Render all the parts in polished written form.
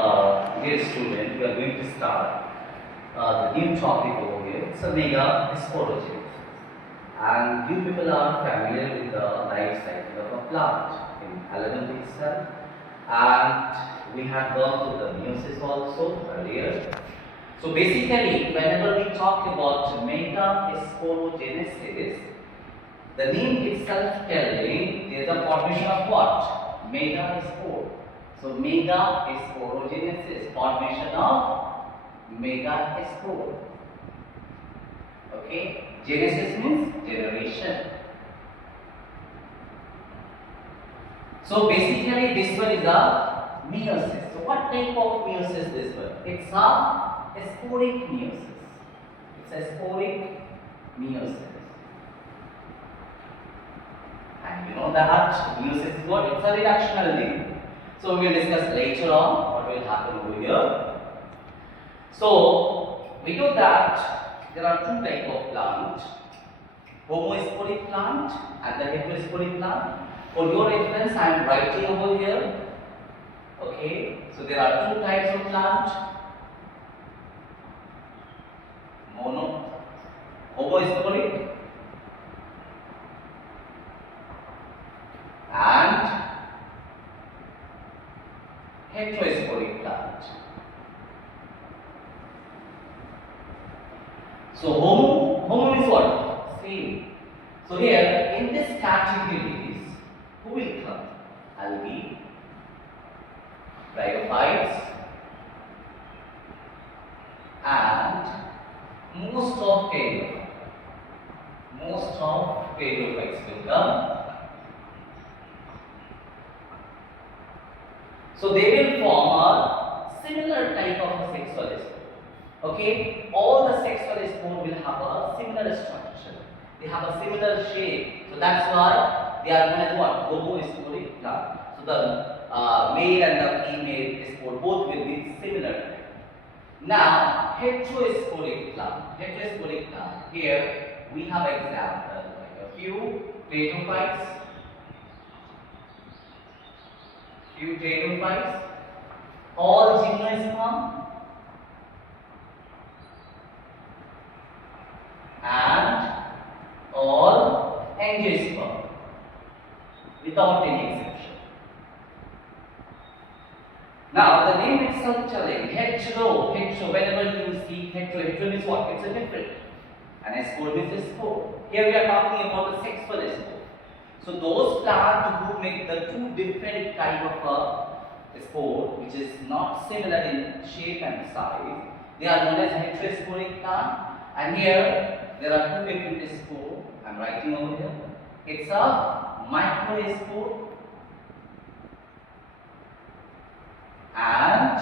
Dear student, we are going to start the new topic over here. It's a Megasporogenesis. And you people are familiar with the life cycle of a plant in element itself. And we have gone through the meiosis also earlier. So basically, whenever we talk about Megasporogenesis, the name itself telling there is a formation of what? Megaspore. So megasporogenesis, formation of megaspore. Okay, genesis means generation. So basically, this one is a meiosis. So what type of meiosis this one? It's a sporic meiosis. It's a sporic meiosis. And you know that meiosis is what? It's a reductional link. So we will discuss later on what will happen over here. So we know that there are two types of plant, homosporic plant and the heterosporic plant. For your reference, I am writing over here. Okay, so there are two types of plant, homosporic and heterosporic plant. So homo is what? Same. So here in this categories, who will come? Algae, bryophytes, and most of pterophytes will come. So they will form a similar type of a sexual spore. Okay, all the sexual spore will have a similar structure. They have a similar shape. So that's why they are known as what? Homosporic plant. So the male and the female spore both will be similar. Now heterosporic plant. Heterosporic plant. Here we have example like a few pterophytes. All gymnosperm and all angiosperm without any exception. Now the name itself telling hetero, whenever you see hetero is what? It's a different. And spore means a spore. Here we are talking about the sexual spore. So those plants who make the two different type of a spore, which is not similar in shape and size, they are known as heterosporic plant. And here there are two different spore. I am writing over here. It's a microspore and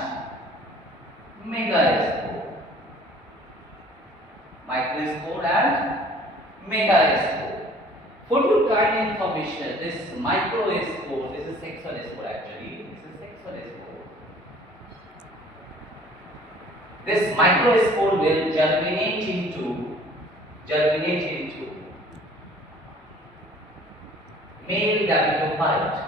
megaspore. Microspore and megaspore. For your kind information, this microspore, this is sexual spore actually. This is sexual spore. This microspore will germinate into male gametophyte.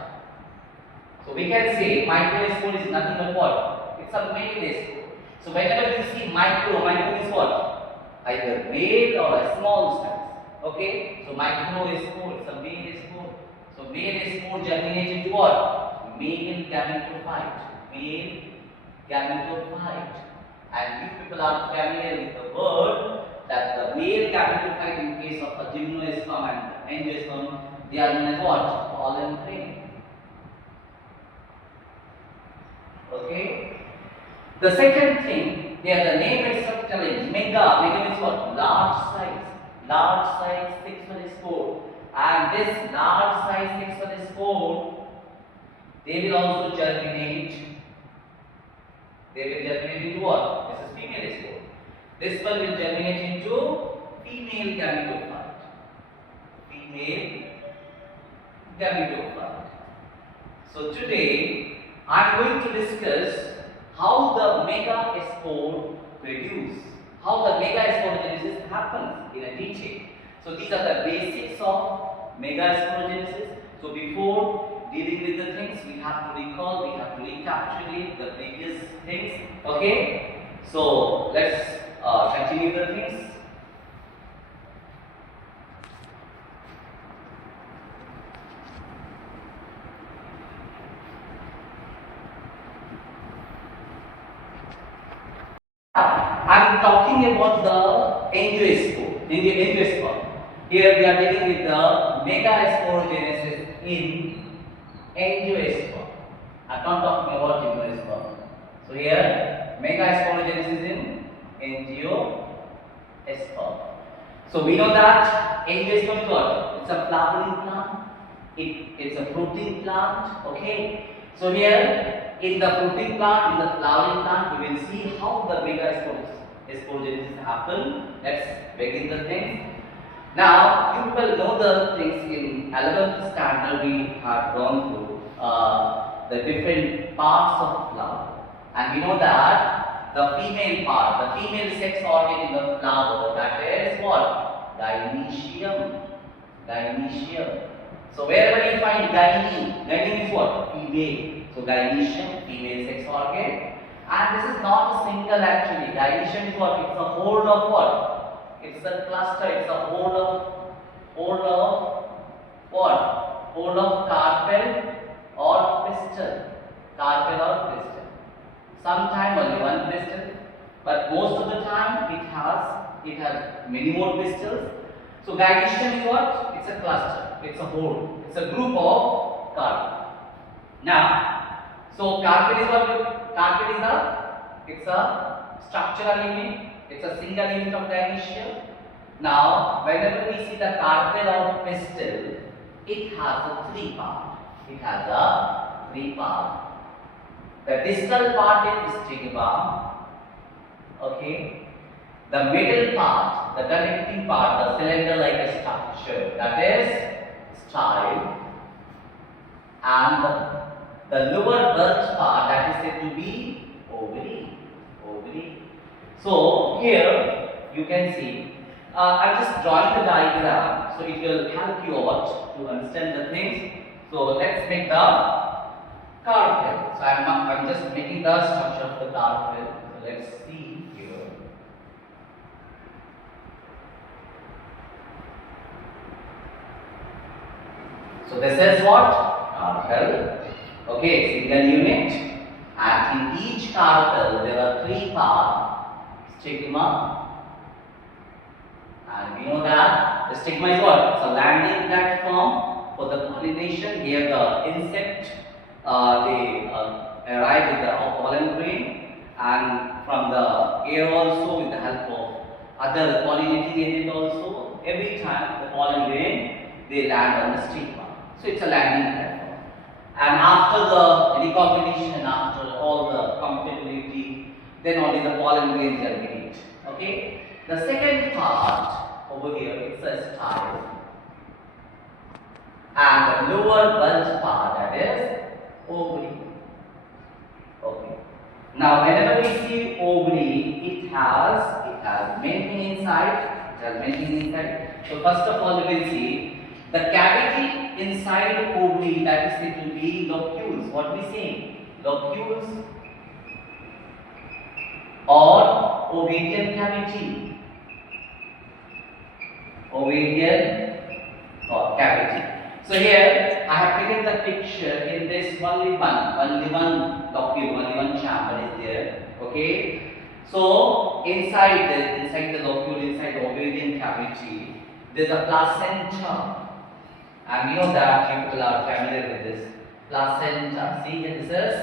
So we can say microspore is nothing but what? It's a male spore. So whenever you see micro is what? Either male or a small size. Okay, so microspore, it's a male spore. So male spore germinates into what? Male gametophyte. And you people are familiar with the word that the male gametophyte in case of a gymnosperm and angiosperm, they are known as what? Pollen grain. Okay. The second thing, here the name itself telling mega means what? Large size sexual spore, and this large size sexual spore, they will also germinate. They will germinate into what? This is female spore. This one will germinate into female gametophyte. So today I am going to discuss how the megaspore produce. How the megasporogenesis happens in a detail. So these are the basics of Megasporogenesis. So before dealing with the things, we have to recall, we have to recapitulate the previous things. Okay, so let's continue the things. I'm talking about the endospore. Here we are dealing with the megasporogenesis in endospore. I'm not talking about gymnospore. So here megasporogenesis in endospore. So we know that endospore is what? It's a flowering plant. It's a fruiting plant. Okay. So here in the fruiting plant, in the flowering plant, we will see how the megasporogenesis happen. Let's begin the things. Now, you people know the things in 11th standard we have gone through the different parts of flower, and we know that the female part, the female sex organ in the flower, that is what? Gynecium. Gynecium. So wherever you find gyne is what? Female. So gynecium, female sex organ, and this is not a single actually. Gynecium is what? It's a whole of what? It's a cluster, it's a whole of what? Whole of carpel or pistil. Carpel or pistil. Sometime only one pistil, but most of the time it has many more pistils. So gynecium is what? It's a cluster, it's a whole, it's a group of carpel. Now, so carpel is what? Carpel is it's a structural unit. It's a single unit of gynecium. Now, whenever we see the carpel or pistil, it has a three part. It has a three part. The distal part is stigma. Okay. The middle part, the connecting part, the cylinder-like structure, that is style. And the lower bulge part, that is said to be ovary. So here you can see, I just drawing the diagram, so it will help you out to understand the things. So let's make the carpel. So I'm just making the structure of the carpel. So let's see here. So this is what? Carpel. Okay, single unit. And in each carpel there are three parts. Stigma, and we know that the stigma is what? It's a landing platform for the pollination. Here the insect they arrive with the pollen grain, and from the air also with the help of other pollinating agent also. Every time the pollen grain they land on the stigma. So it's a landing platform. And after the recognition, after all the compatibility, then only the pollen grains are made. Okay. The second part over here is a style, and the lower bulge part, that is ovary. Okay. Now, whenever we see ovary, it has many things inside. It has many things inside. So first of all, we will see the cavity inside ovary, that is said to be locules. What we say? Locules or ovarian cavity. Ovarian cavity. So here I have taken the picture. In this only one locule, only one chamber is there. Okay. So inside the locule, inside the ovarian cavity, there is a placenta. And you know that people are familiar with this placenta. See here, this is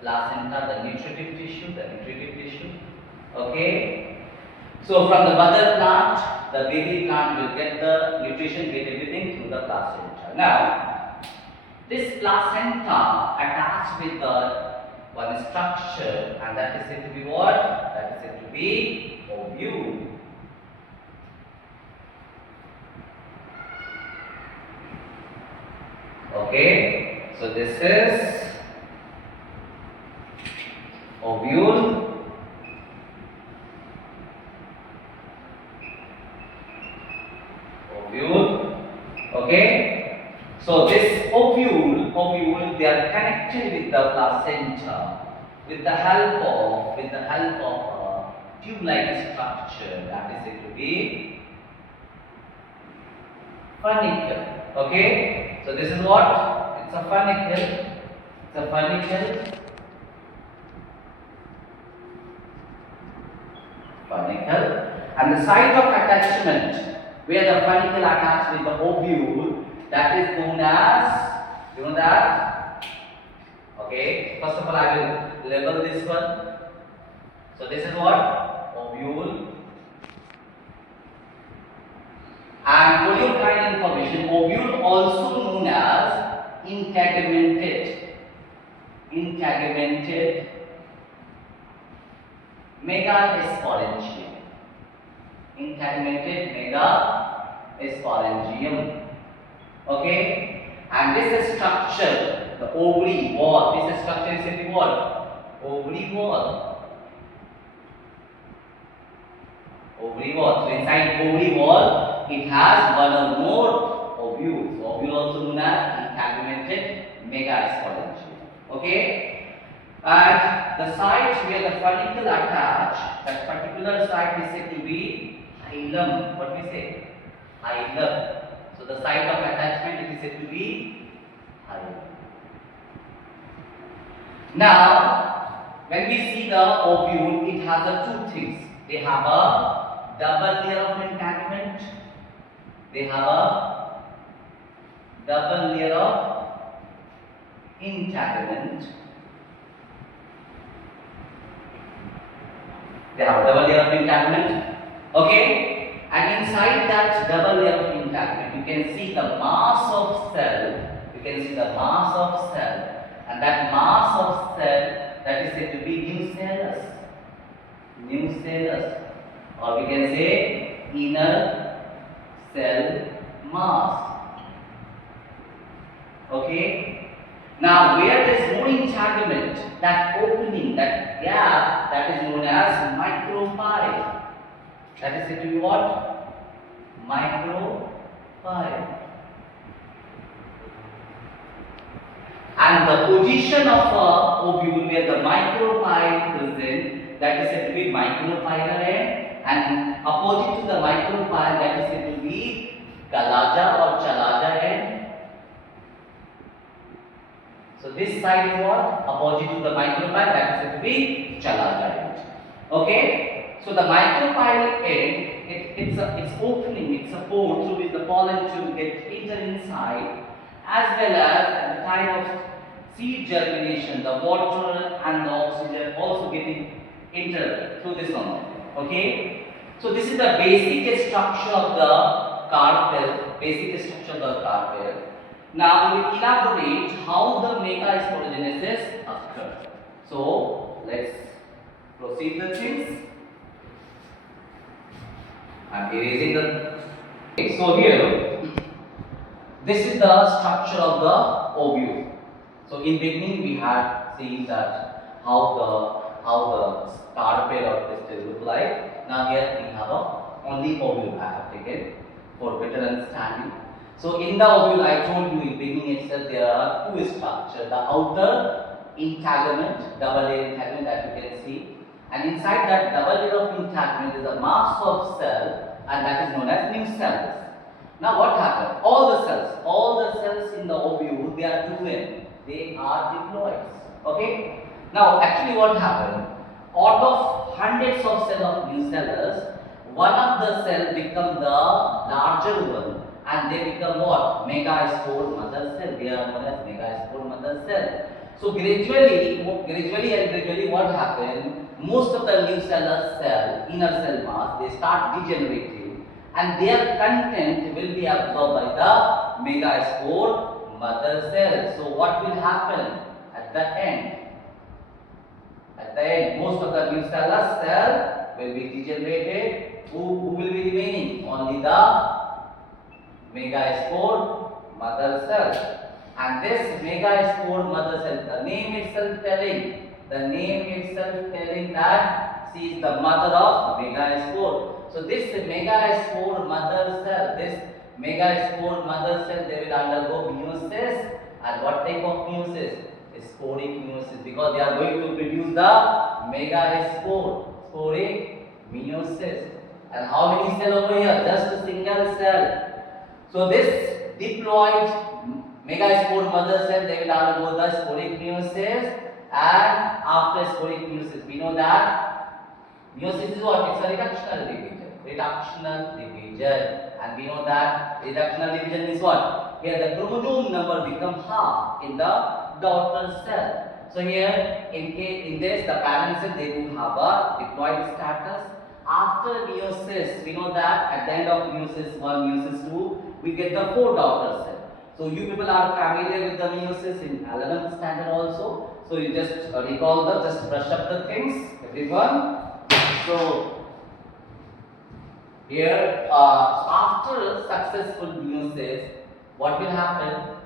placenta, the nutritive tissue. Okay. So from the mother plant, the baby plant will get the nutrition, get everything through the placenta. Now, this placenta attached with the one structure, and that is said to be what? That is said to be ovule. Okay, so this is ovule. Okay, so this ovule, they are connected with the placenta. with the help of a tube-like structure that is said to be funicle. Okay, so this is what? It's a funicle. It's a funicle. And the site of attachment where the funicle attached with the ovule, that is known as, you know that? Okay, first of all I will label this one. So this is what? Ovule. And for your kind information, ovule also known as integumented megasporangium. Integumented megasporangium. Okay, and this is structure, the ovary wall. This is structure is said to be what? Ovary wall. Ovary wall. So inside ovary wall, it has one or more ovules. So ovule also known as integumented megasporangium. Okay, and the site where the funicle attach, that particular site is said to be hilum. What we say? Hilum. So the site of attachment it is said to be hilum. Now, when we see the ovule, it has two things. They have a double layer of entanglement. They have a double layer of entanglement. They have a double layer of entanglement. Okay, and inside that double layer of entanglement, you can see the mass of cell. You can see the mass of cell, and that mass of cell that is said to be nucellus. Nucellus, or we can say inner cell mass. Okay. Now, where there is no entanglement, that opening, that gap, that is known as micropyle. That is said to be what? Micropyle. And the position of a ovule where the micropyle present, that is said to be micropylar end, and opposite to the micropyle, that is said to be galaja or chalaja end. So this side is what? Opposite to the micropyle, that is said to be chalaja end. Okay? So the micropyle end, it's opening, it's a port through which the pollen tube gets enter inside, as well as at the time of seed germination, the water and the oxygen also getting entered through this one. Okay? So this is the basic structure of the carpel, Now we will elaborate how the megasporogenesis occurs. So let's proceed the things. I am erasing the. Okay, so here, this is the structure of the ovule. So in beginning we had seen that how the carpel or pistil look like. Now here we have only ovule I have taken for better understanding. So in the ovule I told you in beginning itself there are two structures. The outer integument, double layer integument that you can see, and inside that double layer of integument is a mass of cell, and that is known as nucellus. Now what happened? All the cells in the ovule, they are twin. They are diploids. Okay. Now actually what happened? Out of hundreds of cells of nucellus, one of the cell become the larger one, and they become what? Megaspore mother cell. They are known as megaspore mother cell. So gradually what happened? Most of the nucellus cell, inner cell mass, they start degenerating, and their content will be absorbed by the megaspore mother cell. So what will happen at the end? At the end, most of the nucellus cell will be degenerated. Who will be remaining? Only the megaspore mother cell. And this megaspore mother cell, the name itself telling that she is the mother of megaspore. So this megaspore mother cell, they will undergo meiosis. And what type of meiosis? sporic meiosis, because they are going to produce the megaspore. Sporic meiosis. And how many cells over here? Just a single cell. So this diploid megaspore mother cell, they will undergo the sporic meiosis, and after sporic meiosis, we know that meiosis is what? It's a reductional division. Reductional division. And we know that reductional division is what? Here the chromosome number become half in the daughter cell. So here in this the parent cell, they do have a diploid status. After meiosis, we know that at the end of meiosis 1, meiosis 2, we get the 4 daughter cell. So you people are familiar with the meiosis in 11th standard also. So you just recall just brush up the things, everyone. So here, after successful meiosis, what will happen?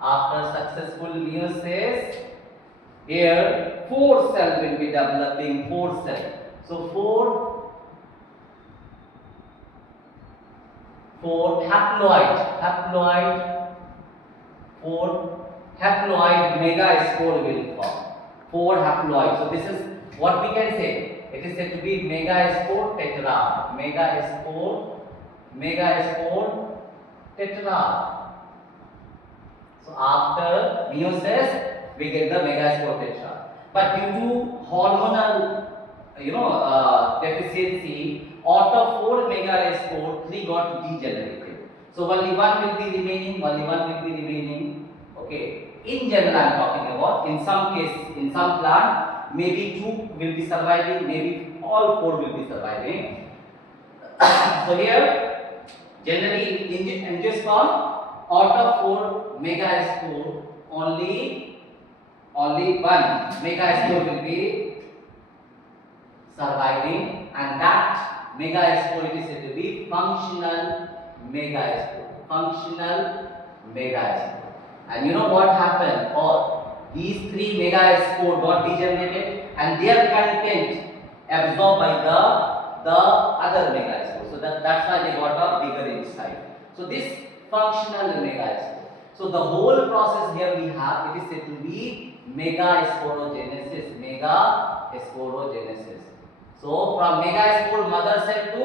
After successful meiosis, here 4 cells will be developing, 4 cells. So 4 haploid megaspore will form. 4 haploid. So this is what we can say. It is said to be megaspore tetrad. Megaspore tetrad. So after meiosis, we get the megaspore tetrad. But due to hormonal, deficiency, out of 4 megaspore, 3 got degenerated. So only one will be remaining. Okay. In general, I am talking about. In some case, in some plant, maybe 2 will be surviving, maybe all 4 will be surviving. So here, generally in angiosperm, out of 4 megaspore, only 1 megaspore will be surviving, and that megaspore, it is said to be functional megaspore. And you know what happened? These 3 megaspore got degenerated, and their content absorbed by the other megaspore. So that's why they got a bigger inside. So this functional megaspore. So the whole process here we have, it is said to be megasporogenesis. So from megaspore mother cell to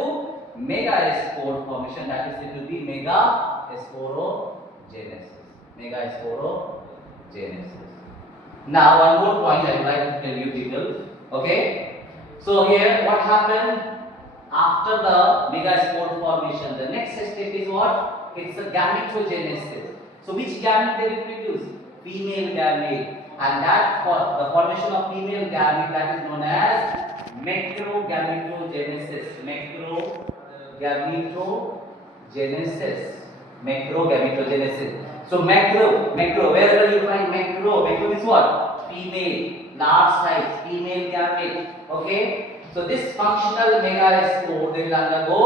megaspore formation, that is said to be megasporogenesis. Now one more point I would like to tell you people. Okay. So here what happened after the megaspore formation? The next step is what? It's a gametogenesis. So which gamete they will produce? Female gamete. And that for the formation of female gamete, that is known as macrogametogenesis. So macro, wherever you find macro is what? Female, large size, female gamete. Okay. So this functional megaspore, they will undergo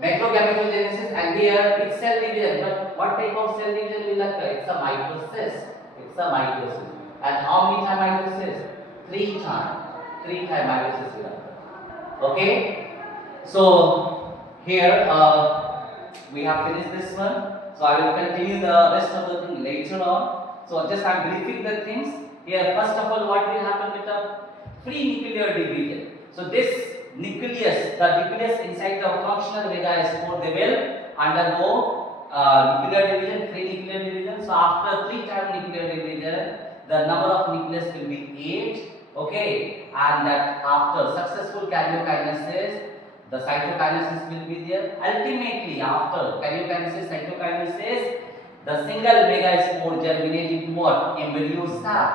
macrogametogenesis, and here it's cell division. But what type of cell division will occur? It's a mitosis. And how many times mitosis? 3 times. 3 times mitosis will occur. Okay. So here we have finished this one. So I will continue the rest of the thing later on. So just I am briefing the things. Here first of all, what will happen with the free nuclear division? So this nucleus, the nucleus inside the functional megaspore, they will undergo nuclear division, free nuclear division. So after 3 times nuclear division, the number of nucleus will be 8. Okay, and that after successful karyokinesis, the cytokinesis will be there. Ultimately, after karyokinesis, cytokinesis, the single megaspore germinate into what? Embryo sac.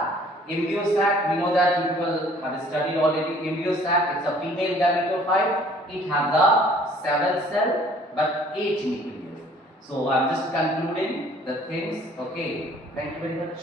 Embryo sac, we know that people have studied already. Embryo sac, it's a female gametophyte. It has the 7 cell but 8 nucleus. So I am just concluding the things. Okay, thank you very much.